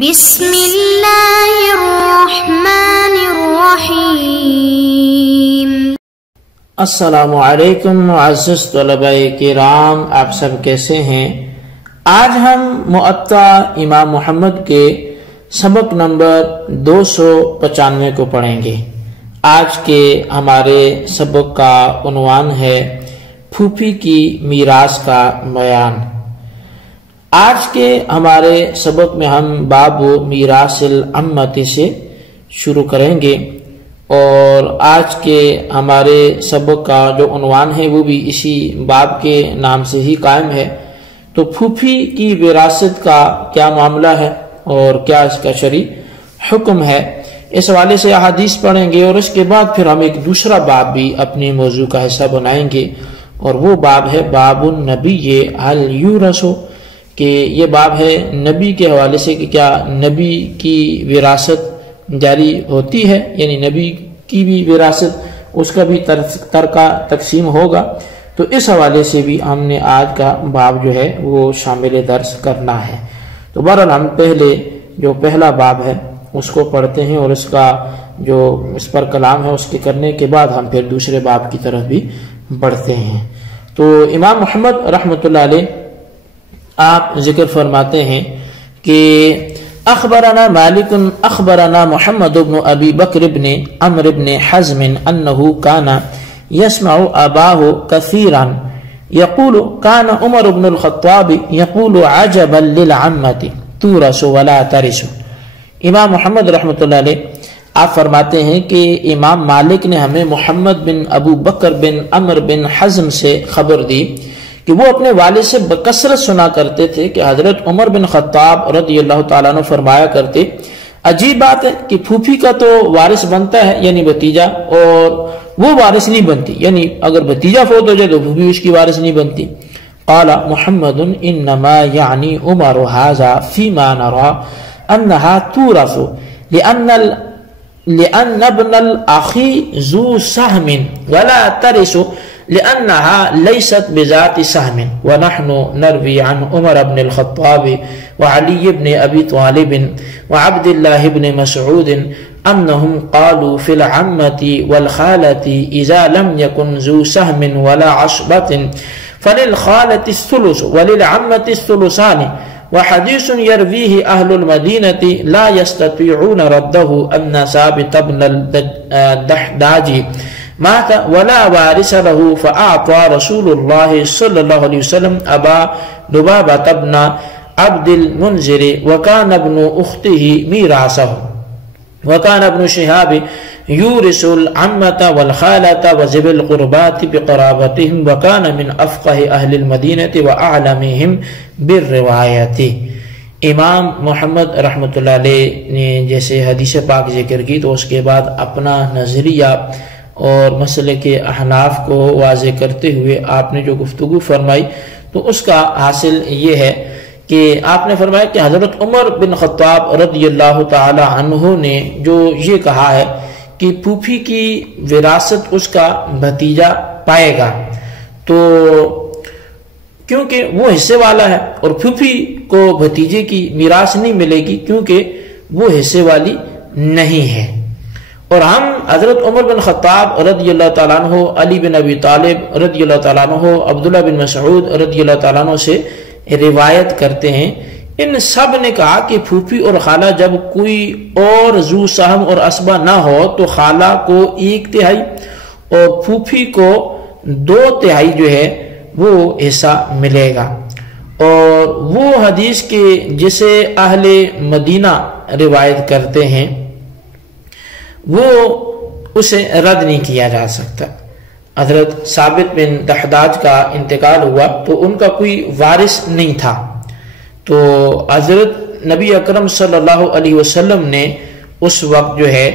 بسم اللہ الرحمن الرحیم۔ السلام علیکم معزز طلباء کرام، آپ سب کیسے ہیں؟ آج ہم موطا امام محمد کے سبق نمبر 295 کو پڑھیں گے۔ آج کے ہمارے سبق کا عنوان ہے پھوپھی کی میراث کا بیان۔ آج کے ہمارے سبق میں ہم باب میراث العمتی سے شروع کریں گے، اور آج کے ہمارے سبق کا جو عنوان ہے وہ بھی اسی باب کے نام سے ہی قائم ہے۔ تو پھوپھی کی وراثت کا کیا معاملہ ہے اور کیا اس کا شرعی حکم ہے، اس حوالے سے احادیث پڑھیں گے، اور اس کے بعد پھر ہم ایک دوسرا باب بھی اپنے موضوع کا حصہ بنائیں گے، اور وہ باب ہے باب النبی هل یورث، کہ یہ باب ہے نبی کے حوالے سے کہ کیا نبی کی وراثت جاری ہوتی ہے، یعنی نبی کی بھی وراثت اس کا بھی ترکہ تقسیم ہوگا۔ تو اس حوالے سے بھی ہم نے آج کا باب جو ہے وہ شامل درس کرنا ہے۔ تو بہرحال ہم پہلے جو پہلا باب ہے اس کو پڑھتے ہیں، اور اس کا جو اس پر کلام ہے اس کے کرنے کے بعد ہم پھر دوسرے باب کی طرف بھی بڑھتے ہیں۔ تو امام محمد رحمۃ اللہ علیہ آپ ذکر فرماتے ہیں کہ اخبرنا مالک اخبرنا محمد بن ابی بکر بن عمرو بن حزم انه كان يسمع اباه كثيرا يقول كان عمر بن الخطاب يقول عجبا للعمة تورث ولا ترث۔ امام محمد رحمۃ اللہ علیہ آپ فرماتے ہیں کہ امام مالک نے ہمیں محمد بن ابو بکر بن عمرو بن حزم سے خبر دی کہ وہ اپنے والد سے بکثرت سنا کرتے تھے کہ حضرت عمر بن خطاب رضی اللہ تعالیٰ عنہ فرمایا کرتے، عجیب بات ہے کہ پھوپھی کا تو وارث بنتا ہے یعنی بھتیجا، اور وہ وارث نہیں بنتی، یعنی اگر بھتیجا فوت ہو جائے تو پھوپھی اس کی وارث نہیں بنتی۔ قال محمد انما يعني عمر هذا فيما نرى انها تورث لان ابن الاخي ذو سهم ولا ترث لأنها ليست بذات سهم، ونحن نروي عن عمر بن الخطاب وعلي بن أبي طالب وعبد الله بن مسعود أنهم قالوا في العمة والخالة إذا لم يكن ذو سهم ولا عصبة فللخالة الثلث وللعمة الثلثان، وحديث يرويه أهل المدينة لا يستطيعون رده أن ثابت بن الدحداج مات ولا وارث له فأعطى رسول الله صلى الله عليه وسلم أبا لبابة بن عبد المنذر وكان ابن أخته ميراثه، وكان ابن شهاب يورث العمة والخالة وذوي القربات بقرابتهم، وكان من أفقه أهل المدينة وأعلمهم بالرواية۔ امام محمد رحمۃ اللہ علیہ نے جیسے حدیث پاک ذکر کی تو اس کے بعد اپنا نظریہ اور مسئلے کے احناف کو واضح کرتے ہوئے آپ نے جو گفتگو فرمائی تو اس کا حاصل یہ ہے کہ آپ نے فرمایا کہ حضرت عمر بن خطاب رضی اللہ تعالی عنہ نے جو یہ کہا ہے کہ پھوپھی کی وراثت اس کا بھتیجا پائے گا، تو کیونکہ وہ حصے والا ہے، اور پھوپھی کو بھتیجے کی میراث نہیں ملے گی کیونکہ وہ حصے والی نہیں ہے۔ اور ہم حضرت عمر بن خطاب رضی اللہ تعالیٰ عنہ، علی بن ابی طالب رضی اللہ تعالیٰ عنہ، عبداللہ بن مسعود رضی اللہ تعالیٰ عنہ سے روایت کرتے ہیں، ان سب نے کہا کہ پھوپھی اور خالہ جب کوئی اور ذو سہم اور اسبہ نہ ہو تو خالہ کو 1/3 اور پھوپھی کو 2/3 جو ہے وہ حصہ ملے گا۔ اور وہ حدیث کے جسے اہل مدینہ روایت کرتے ہیں وہ اسے رد نہیں کیا جا سکتا۔ حضرت ثابت بن دحداج کا انتقال ہوا تو ان کا کوئی وارث نہیں تھا، تو حضرت نبی اکرم صلی اللہ علیہ وسلم نے اس وقت جو ہے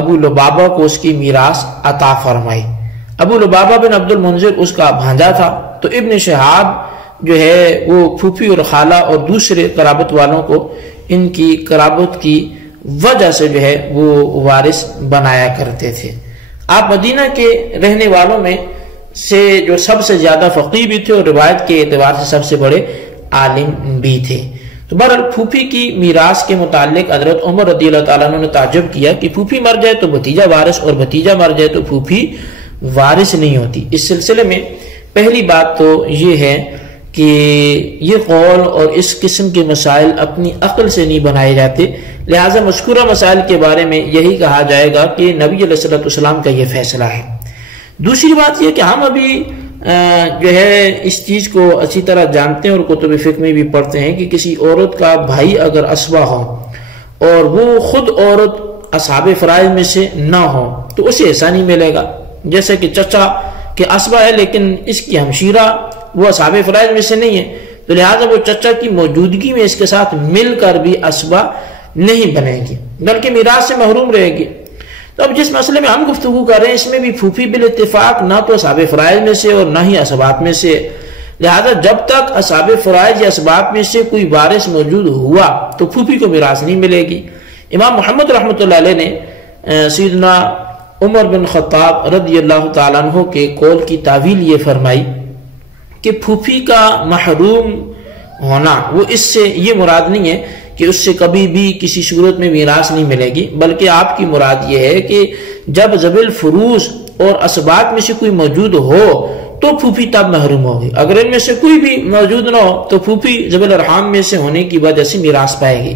ابو لبابہ کو اس کی میراث عطا فرمائی۔ ابو لبابہ بن عبد المنذر اس کا بھانجا تھا، تو ابن شہاب جو ہے وہ پھوپھی اور خالہ اور دوسرے قرابت والوں کو ان کی قرابت کی وجہ سے جو ہے وہ وارث بنایا کرتے تھے۔ آپ مدینہ کے رہنے والوں میں سے جو سب سے زیادہ فقیہ بھی تھے اور روایت کے اعتبار سے سب سے بڑے عالم بھی تھے۔ تو تو بہرحال پھوپھی کی میراث کے متعلق حضرت عمر رضی اللہ تعالیٰ عنہ نے تعجب کیا کہ پھوپھی مر جائے تو بھتیجا وارث اور بھتیجا مر جائے تو پھوپھی وارث نہیں ہوتی۔ اس سلسلے میں پہلی بات تو یہ ہے کہ یہ قول اور اس قسم کے مسائل اپنی عقل سے نہیں بنائے جاتے، لہٰذا مذکورہ مسائل کے بارے میں یہی کہا جائے گا کہ نبی علیہ السلام کا یہ فیصلہ ہے۔ دوسری بات یہ کہ ہم ابھی جو ہے اس چیز کو اچھی طرح جانتے ہیں اور کتب فقہ میں بھی پڑھتے ہیں کہ کسی عورت کا بھائی اگر اسبہ ہو اور وہ خود عورت اصحاب فرائض میں سے نہ ہو تو اسے ایسا نہیں ملے گا، جیسے کہ چچا کہ اسبہ ہے لیکن اس کی ہمشیرہ وہ اصحاب فرائض میں سے نہیں ہے، تو لہٰذا وہ چچا کی موجودگی میں اس کے ساتھ مل کر بھی اسبہ نہیں بنے گی بلکہ میراث سے محروم رہے گی۔ تو اب جس مسئلے میں ہم گفتگو کر رہے ہیں اس میں بھی پھوپھی بالاتفاق نہ تو اصحاب فرائض میں سے اور نہ ہی اسبات میں سے، لہذا جب تک اصحاب فرائض یا اسبات میں سے کوئی وارث موجود ہوا تو پھوپھی کو میراث نہیں ملے گی۔ امام محمد رحمۃ اللہ علیہ نے سیدنا عمر بن خطاب رضی اللہ تعالیٰ عنہ کے قول کی تعویل یہ فرمائی کہ پھوپھی کا محروم ہونا وہ اس سے یہ مراد نہیں ہے کہ اس سے کبھی بھی کسی صورت میں میراث نہیں ملے گی، بلکہ آپ کی مراد یہ ہے کہ جب ذوی الفروض اور اسبات میں سے کوئی موجود ہو تو پھوپھی تب محروم ہوگی، اگر ان میں سے کوئی بھی موجود نہ ہو تو پھوپھی ذوی الارحام میں سے ہونے کی وجہ سے میراث پائے گی۔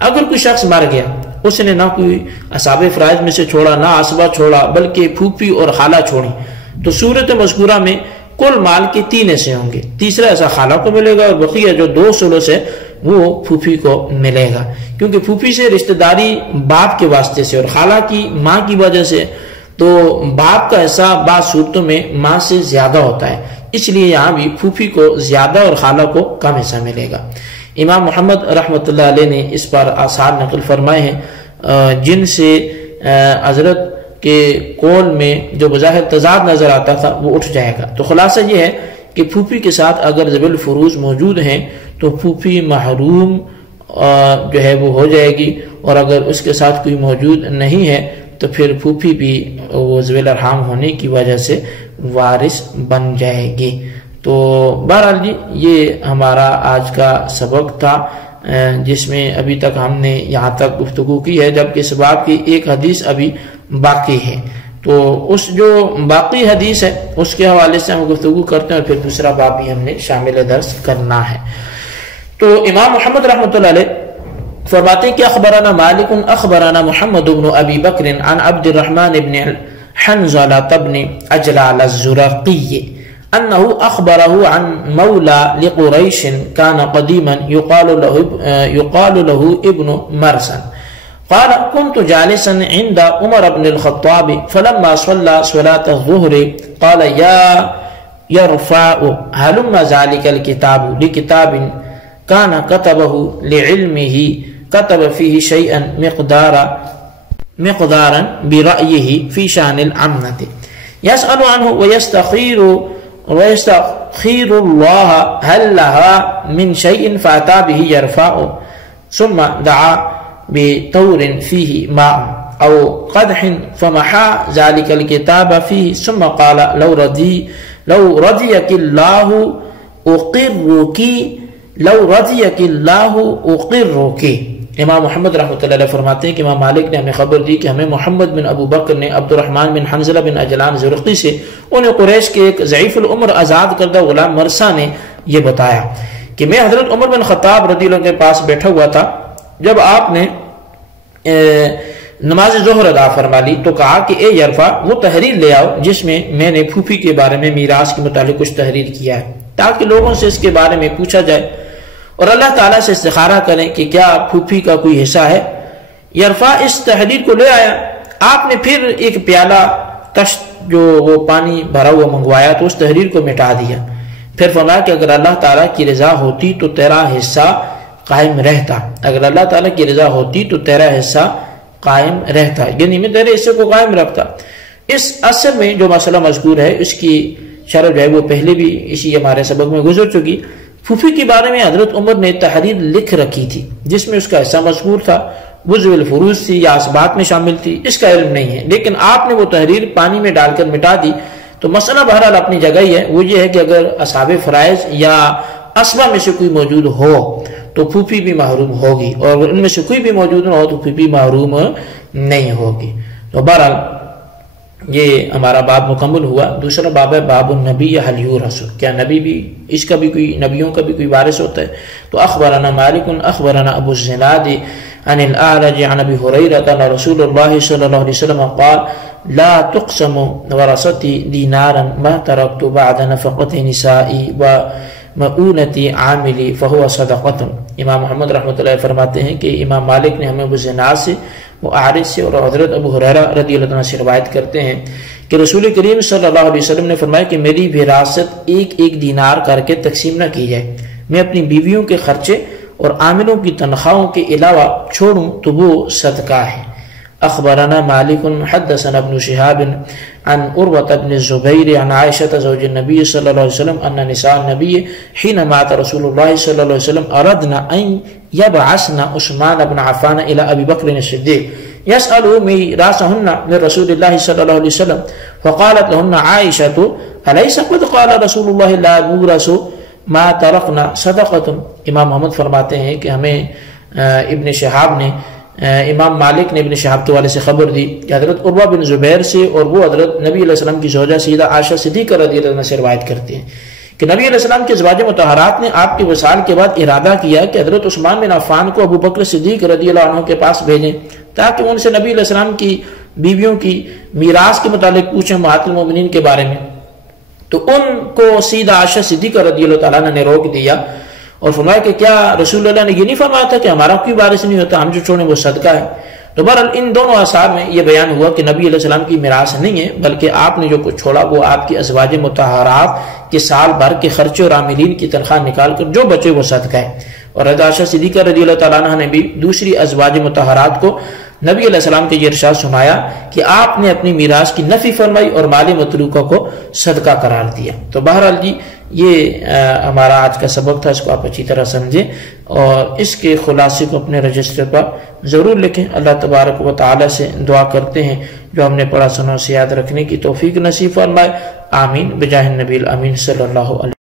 اگر کوئی شخص مر گیا، اس نے نہ کوئی اصحاب فرائض میں سے چھوڑا نہ اسبہ چھوڑا بلکہ پھوپھی اور خالہ چھوڑی، تو صورت مذکورہ میں کل مال کے 3 حصے ہوں گے، تیسرا حصہ خالہ کو ملے گا اور بقیہ جو 2 ثلث ہے وہ پھوپھی کو ملے گا، کیونکہ پھوپھی سے رشتہ داری باپ کے واسطے سے اور خالہ کی ماں کی وجہ سے، تو باپ کا حصہ بعض صورتوں میں ماں سے زیادہ ہوتا ہے، اس لیے یہاں بھی پھوپھی کو زیادہ اور خالہ کو کم حصہ ملے گا۔ امام محمد رحمۃ اللہ علیہ نے اس پر آثار نقل فرمائے ہیں جن سے حضرت کے قول میں جو بظاہر تضاد نظر آتا تھا وہ اٹھ جائے گا۔ تو خلاصہ یہ ہے کہ پھوپھی کے ساتھ اگر ذوی الفروض موجود ہیں تو پھوپھی محروم جو ہے وہ ہو جائے گی، اور اگر اس کے ساتھ کوئی موجود نہیں ہے تو پھر پھوپھی بھی وہ ذوی الارحام ہونے کی وجہ سے وارث بن جائے گی۔ تو بہرحال جی یہ ہمارا آج کا سبق تھا جس میں ابھی تک ہم نے یہاں تک گفتگو کی ہے، جبکہ اس باب کی ایک حدیث ابھی باقی ہے، تو اس جو باقی حدیث ہے اس کے حوالے سے ہم گفتگو کرتے ہیں اور پھر دوسرا باب بھی ہم نے شامل درس کرنا ہے۔ تو امام محمد رحمۃ اللہ علیہ فرماتے ہیں کہ اخبرنا مالک اخبرنا محمد بن ابی بکر عن عبد الرحمن بن حنظلہ بن اجلال الزرقی انه اخبره عن مولى لقريش كان قديما يقال له ابن مرسن قال كنت جالسا عند عمر بن الخطاب فلما صلى صلاة الظهر قال يا يرفع هلم ذلك الكتاب لكتاب كان كتبه لعلمه كتب فيه شيئا مقدارا برأيه في شأن العمة يسأل عنه ويستخير الله هل لها من شيء فأتى به يرفع ثم دعا بطور فيه ماء أو قدح فمحى ذلك الكتاب فيه ثم قال لو رضيك الله أقرك امام محمد رحمۃ اللہ علیہ فرماتے ہیں کہ امام مالک نے ہمیں خبر دی کہ ہمیں محمد بن ابو بکر نے عبد الرحمن بن حنظلہ بن اجلان زرقی سے انہیں قریش کے ایک ضعیف العمر آزاد کردہ غلام مرسا نے یہ بتایا کہ میں حضرت عمر بن خطاب رضی اللہ عنہ کے پاس بیٹھا ہوا تھا، جب آپ نے نماز ظہر ادا فرما لی تو کہا کہ اے یرفع وہ تحریر لے آؤ جس میں میں نے پھوپھی کے بارے میں میراث کے متعلق کچھ تحریر کیا ہے، تاکہ لوگوں سے اس کے بارے میں پوچھا جائے اور اللہ تعالیٰ سے استخارہ کریں کہ کیا پھوپھی کا کوئی حصہ ہے۔ یرفع اس تحریر کو لے آیا، آپ نے پھر ایک پیالہ کشت جو وہ پانی بھرا ہوا منگوایا تو اس تحریر کو مٹا دیا، پھر فرمایا کہ اگر اللہ تعالیٰ کی رضا ہوتی تو تیرا حصہ قائم رہتا، اگر اللہ تعالیٰ کی رضا ہوتی تو تیرا حصہ قائم رہتا، یعنی میں تیرے حصے کو قائم رکھتا۔ اس اصل میں جو مسئلہ مذکور ہے اس کی شرح جو ہے وہ پہلے بھی اسی ہمارے سبق میں گزر چکی۔ پھوپھی کے بارے میں حضرت عمر نے تحریر لکھ رکھی تھی جس میں اس کا حصہ مذکور تھا، وہ ذوی الفروض تھی یا اسبات میں شامل تھی، اس کا علم نہیں ہے، لیکن آپ نے وہ تحریر پانی میں ڈال کر مٹا دی۔ تو مسئلہ بہرحال اپنی جگہ ہی ہے، وہ یہ ہے کہ اگر اصحاب فرائض یا اسبہ میں سے کوئی موجود ہو تو پھوپھی بھی محروم ہوگی، اور ان میں سے کوئی بھی موجود نہ ہو تو پھوپھی محروم نہیں ہوگی۔ تو بہرحال یہ ہمارا باب مکمل ہوا۔ دوسرا باب ہے باب النبی حل یورث، کیا نبی بھی، اس کا بھی کوئی، نبیوں کا بھی کوئی وارث ہوتا ہے؟ تو اخبرنا مالک اخبرنا ابو الزناد عن الاعرج عن ابی ہریرہ ان رسول اللہ صلی اللہ علیہ وسلم قال لا تقسم ورثتی دینارا ما ترکت بعد نفقت نسائی و مؤونتی عاملی فہو صدقۃ۔ امام محمد رحمۃ اللہ فرماتے ہیں کہ امام مالک نے ہمیں ابو الزناد سے، وہ اعرج سے اور حضرت ابو ہریرہ رضی اللہ عنہ سے روایت کرتے ہیں کہ رسول کریم صلی اللہ علیہ وسلم نے فرمایا کہ میری وراثت ایک ایک دینار کر کے تقسیم نہ کی جائے، میں اپنی بیویوں کے خرچے اور عاملوں کی تنخواہوں کے علاوہ چھوڑوں تو وہ صدقہ ہے۔ اخبرنا مالک حدثنا ابن شهاب عن عروة بن الزبير عن عائشة زوج النبي صلى الله عليه وسلم أن نساء النبي حين مات رسول الله صلى الله عليه وسلم أردنا أن يبعثن عثمان بن عفان إلى أبي بكر الصديق يسأل ميراثهن من رسول الله صلى الله عليه وسلم فقالت لهن عائشة أليس قد قال رسول الله لا يورث ما تركنا صدقة۔ امام محمد فرماتے ہیں کہ ہمیں ابن شہاب نے، امام مالک نے ابن شہاب کے والے سے خبر دی کہ حضرت عروہ بن زبیر سے، اور وہ حضرت نبی علیہ السلام کی زوجہ سیدہ عائشہ صدیقہ رضی اللہ عنہ سے روایت کرتے ہیں کہ نبی علیہ السلام کے ازواج مطہرات نے آپ کے وصال کے بعد ارادہ کیا کہ حضرت عثمان بن عفان کو ابو بکر صدیق رضی اللہ عنہ کے پاس بھیجیں تاکہ ان سے نبی علیہ السلام کی بیویوں کی میراث کے متعلق پوچھیں امہات المومنین کے بارے میں۔ تو ان کو سیدہ عائشہ صدیقہ رضی اللہ تعالیٰ نے روک دیا اور فرمایا کہ کیا رسول اللہ نے یہ نہیں فرمایا تھا کہ ہمارا کوئی وارث نہیں ہوتا، ہم جو چھوڑیں وہ صدقہ ہے؟ تو بہرحال ان دونوں آثار میں یہ بیان ہوا کہ نبی علیہ السلام کی میراث نہیں ہے، بلکہ آپ نے جو کچھ چھوڑا وہ آپ کی ازواج مطہرات کے سال بھر کے خرچے اور عاملین کی تنخواہ نکال کر جو بچے وہ صدقہ ہے۔ اور حضرت عائشہ صدیقہ رضی اللہ تعالیٰ عنہ نے بھی دوسری ازواج مطہرات کو نبی علیہ السلام کے یہ ارشاد سنایا کہ آپ نے اپنی میراث کی نفی فرمائی اور مال متروکہ کو صدقہ قرار دیا۔ تو بہرحال جی یہ ہمارا آج کا سبق تھا، اس کو آپ اچھی طرح سمجھیں اور اس کے خلاصے کو اپنے رجسٹر پر ضرور لکھیں۔ اللہ تبارک و تعالی سے دعا کرتے ہیں جو ہم نے پڑھا سنا اسے یاد رکھنے کی توفیق نصیب فرمائے، آمین بجاہ النبی الامین صلی اللہ علیہ وسلم۔